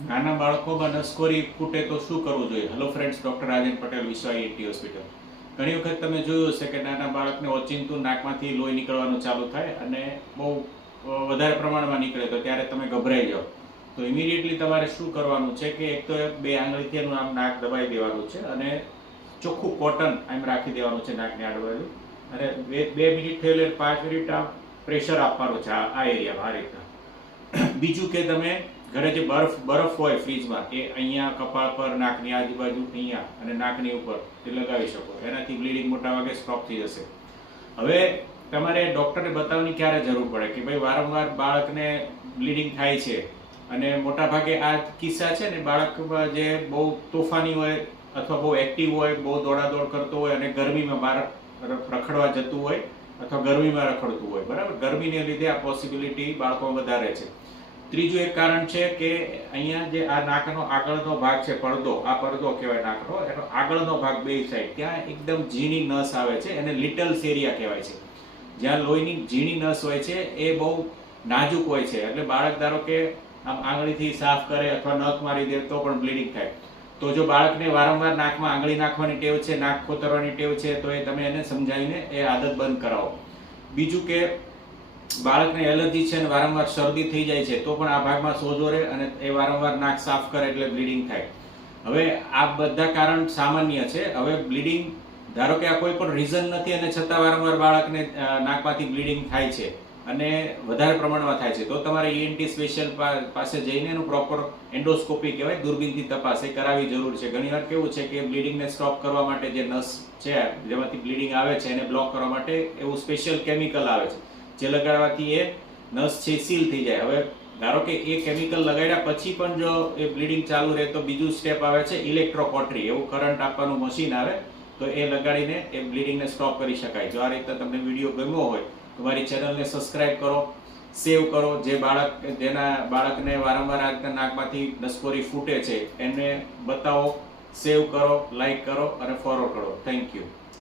નાના બાળકોમાં નસકોરી ફૂટે તો શું કરવું જોઈએ? Hello friends, doctor Rajen Patel, Vishwa ENT hospital. ઘણી વખત તમે જોયું હશે કે નાના બાળકને ઓચિંતું નાકમાંથી લોહી નીકળવાનું ચાલુ થાય અને બહુ વધારે પ્રમાણમાં નીકળે તો ત્યારે તમે ગભરાઈ જાઓ. તો ઇમિડિયેટલી તમારે શું કરવાનું છે કે એક તો બે આંગળીથી એનું આમ નાક દબાઈ દેવાનું છે અને ચોખ્ખું કોટન આમ રાખી દેવાનું છે નાકની આજુબાજુ અને બે મિનિટ થઈ એટલે 5 મિનિટ આમ પ્રેશર આપવાનું છે આ એરિયામાં, આ રીતના. બીજું કે તમે ઘરે જે બરફ હોય ફ્રીજમાં એ અહીંયા કપાળ પર, નાકની આજુબાજુ, અહીંયા અને નાકની ઉપર તે લગાવી શકો. એનાથી બ્લીડિંગ મોટા ભાગે સ્ટોપ થઈ જશે. હવે તમારે ડોક્ટરને બતાવવાની ક્યારે જરૂર પડે કે ભાઈ વારંવાર બાળકને બ્લીડિંગ થાય છે અને મોટા ભાગે આ કિસ્સા છે ને બાળકમાં જે બહુ તોફાની હોય અથવા બહુ એક્ટિવ હોય, બહુ દોડાદોડ કરતો હોય અને ગરમીમાં બાળક રખડવા જતું હોય અથવા ગરમીમાં રખડતું હોય, બરાબર. ગરમીને લીધે આ પોસિબિલિટી બાળકોમાં વધારે છે. ત્રીજું એક કારણ છે કે અહીંયા જે આ નાકનો આગળનો ભાગ છે, પડદો, આ પડદો કહેવાય નાકનો, એનો આગળનો ભાગ બે સાઈડ ત્યાં એકદમ ઝીણી નસ આવે છે એને લિટલ્સ એરિયા કહેવાય છે. જ્યાં લોહીની ઝીણી નસ હોય છે એ બહુ નાજુક હોય છે, એટલે બાળક ધારો કે આમ આંગળીથી સાફ કરે અથવા નખ મારી દે તો પણ બ્લીડિંગ થાય. તો જો બાળકને વારંવાર નાકમાં આંગળી નાખવાની ટેવ છે, નાક કોતરવાની ટેવ છે, તો એ તમે એને સમજાવીને એ આદત બંધ કરાવો. બીજું કે બાળકને એલર્જી છે અને વારંવાર શરદી થઈ જાય છે તો પણ આ ભાગમાં સોજો રહે અને એ વારંવાર નાક સાફ કરે એટલે બ્લીડિંગ થાય. હવે આ બધા કારણ સામાન્ય છે. હવે બ્લીડિંગ ધારો કે આ કોઈ પણ રીઝન નથી અને છતાં વારંવાર બાળકને નાકમાંથી બ્લીડિંગ થાય છે અને વધારે પ્રમાણમાં થાય છે તો તમારે ઈએનટી સ્પેશિયલ પાસે જઈને એનું પ્રોપર એન્ડોસ્કોપી કહેવાય, દૂરબીનથી તપાસ એ કરાવવી જરૂર છે. ઘણીવાર કેવું છે કે બ્લીડિંગને સ્ટોપ કરવા માટે જે નસ છે જેમાંથી બ્લીડિંગ આવે છે એને બ્લોક કરવા માટે એવું સ્પેશિયલ કેમિકલ આવે છે જે લગાડવાથી એ નસ છે સીલ થઈ જાય. હવે ધારો કે એ કેમિકલ લગાડ્યા પછી પણ જો એ બ્લીડિંગ ચાલુ રહે તો બીજું સ્ટેપ આવે છે ઇલેક્ટ્રોકોટરી, એવું કરંટ આપવાનું મશીન આવે તો એ લગાડીને એ બ્લીડિંગને સ્ટોપ કરી શકાય. જો આ રીતે તમને વિડીયો ગમ્યો હોય તો મારી ચેનલને સબસ્ક્રાઇબ કરો, સેવ કરો. જેના બાળકને વારંવાર આ રીતે નાકમાંથી નસકોરી ફૂટે છે એને બતાવો, સેવ કરો, લાઈક કરો અને ફોલો કરો. Thank you.